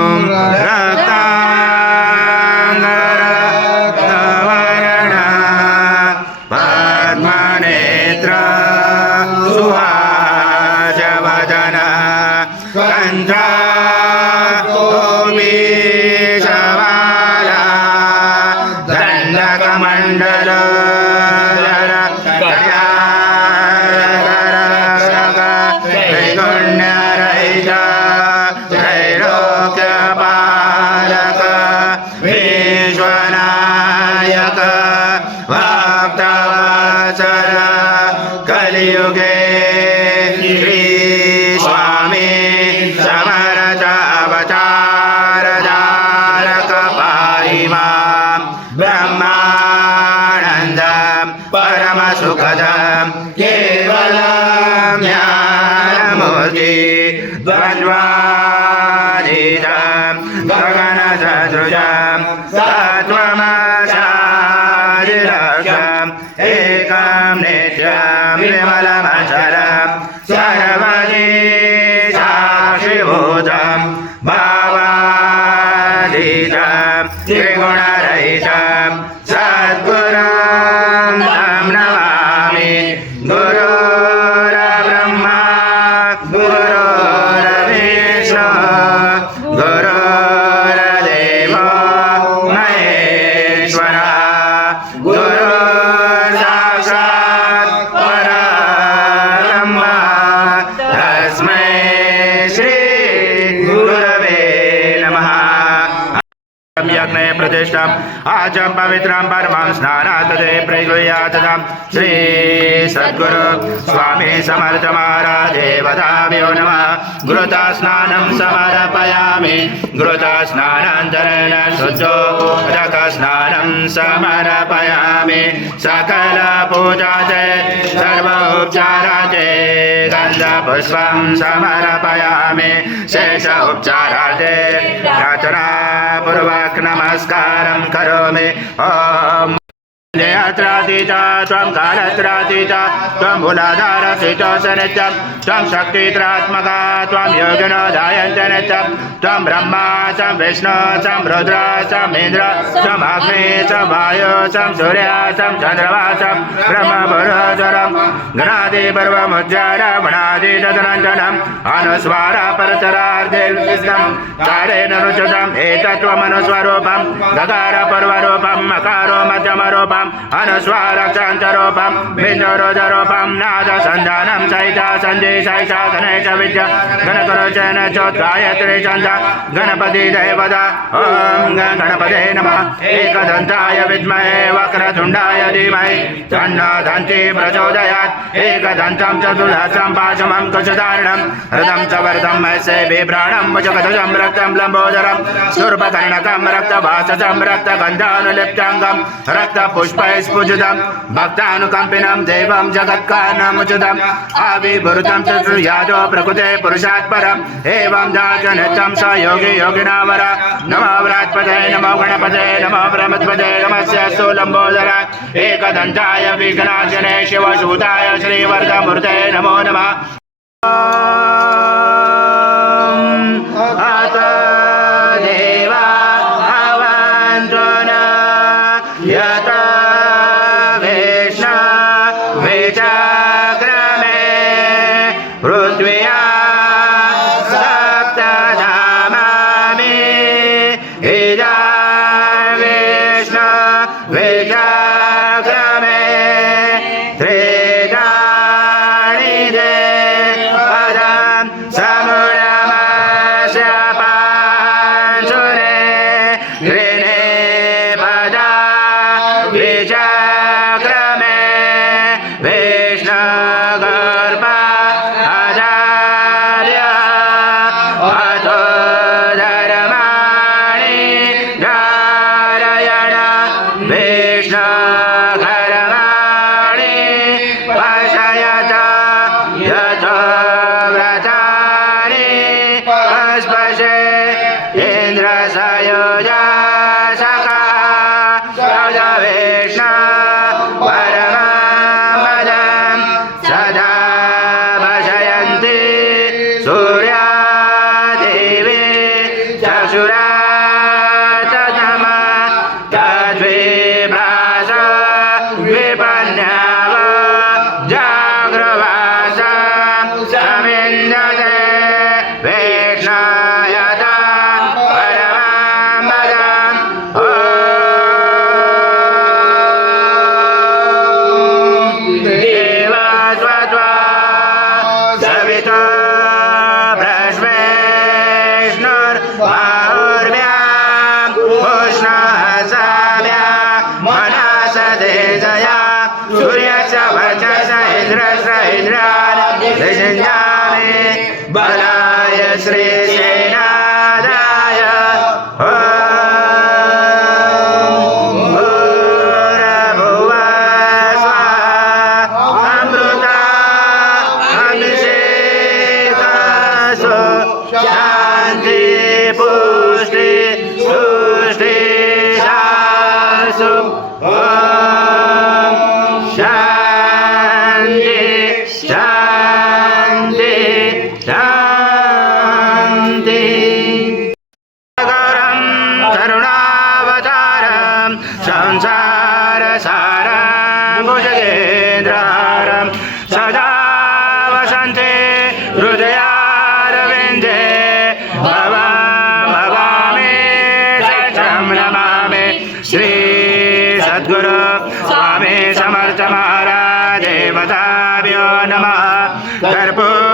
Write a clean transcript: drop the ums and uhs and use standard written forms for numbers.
रक्ताङ्गरक्तवर्णा पद्मनेत्रा सुहासवदना कण्ठोऽपीशमाला दण्डकमण्डल विश्वनायक भक्तवत्सल कलियुगे श्री स्वामी समर्थ अवतारधारक पाहि मां ब्रह्मानन्दं परमसुखदं केवलं ज्ञानमूर्ति द्वन्द्वातीतं गगनसदृशं सत्त्वमसादिलक्षम् एकं नित्यं विमलमचलं सर्वदी साक्षिभूतं भावातीतं त्रिगुणरहितं सद्गुरुं तं नमामि। गुरुर्ब्रह्मा गुरुर्विष्णु गुरुर्देवो महेश्वरः गुरुर्साक्षात् परब्रह्म तस्मै श्री गुरवे नमः। यज्ञे प्रतिष्ठम् आचं पवित्रं परमं स्नानात् ते प्रगृह्यातम् श्री सद्गुरु स्वामी समर्थ महाराज देवताभ्यो नमः। घृता स्नानं समर्पयामि घृता स्नानान्तरेण शुद्धोदक स्नानं समर्पयामि सकल पूजा च सर्वोपचार च गन्धपुष्पं समर्पयामि शेष उपचारार्थे प्रार्थनापूर्वक नमस्कारं करोमि। ॐ देहत्रातीता त्वं कालत्रातीता त्वं मूलाधारस्थितो सनित्यं त्वं शक्तित्रात्मका त्वं योगिनो ध्यायन्ति नित्यं त्वं ब्रह्मा त्वं विष्णु त्वं रुद्र त्वं इन्द्र त्वं अग्नि त्वं वायु त्वं सूर्य त्वं चन्द्रमा त्वं ब्रह्मपुरुषरं गणादिपर्वमुज्जरमणादि तदनन्तरम् अनुस्वार परतरार्धेष्टं कारेण रुचितम् एतत्त्वमनुस्वरूपं गकार पर्वरूपं मकारो मध्यमरूपं अनुस्वारक्षान्तरूपं बिन्दुरुदरूपं नादसन्धानं सहिता सन्धिसहिता गणेश विद्या गणकरोचन चोद्गायत्री छन्द गणपति देवता। ॐ गणपते नमः। एकदन्ताय विद्महे वक्रतुण्डाय धीमहि तन्नो दन्ती प्रचोदयात्। एकदन्तं चतुर्हस्तं पाशमं कुशधारणं रथं च वरदं महसे बिभ्राणं भुजगध्वजं रक्तं लम्बोदरं शूर्पकर्णकं रक्तभासजं रक्तगन्धानुलिप्ताङ्गं रक्तपुष्पैस्फुजितं भक्तानुकम्पिनं देवं जगत्कारणमुचितम् आविर्भूतं चतुर्यादो प्रकृते पुरुषात् परम् एवं दाचनित्यं स योगी योगिनावर। नमो व्रात्पते नमो गणपते नमो ब्रह्मपते नमस्य लम्बोदर एकदन्ताय विघ्नाशने शिवसूताय श्रीवरदमूर्ते नमो नमः। अत देवा भवन्तु न यत विष्णुविचक्रमे पृथ्व्या सप्तधामानि इदं विष्णुविचक्रमे त्रिदानि पदं समुद्रमस्य पांशुरे त्रीणि पदा विचक्रमे विष्णुगर्भ आचार्य अतो धर्माणि धारयण विष्णुधर्माणि पशयत यतो व्रतानि पस्पशे इन्द्रसयोजा सखा विष्णु परमपदं सदा भजयन्ति सूर्यादेवी चक्षुरातनम तद्विभ्रास विपन्याव जाग्रवास समिन्दते वेष्णायता परमाम्बरम् देवस्वत्वा सविता भ्रष्मेष्णुर्बाहुर्भ्याम् उष्णहसाभ्या मनसदेजया सूर्यस्य वर्चस इन्द्रस्य इन्द्रान् विषिञ्जामि बलाय श्रीसेनादाय शांति पुष्टि तुष्टि शासु शांति शांति शांति सागरं करुणावतारं संसारसारं भुजगेन्द्रहारं सदा वसन्ते हृदयारविन्दे भवामि शरणं नमामि श्री सद्गुरु स्वामी समर्थ महाराज देवताभ्यो नमः कर्पूर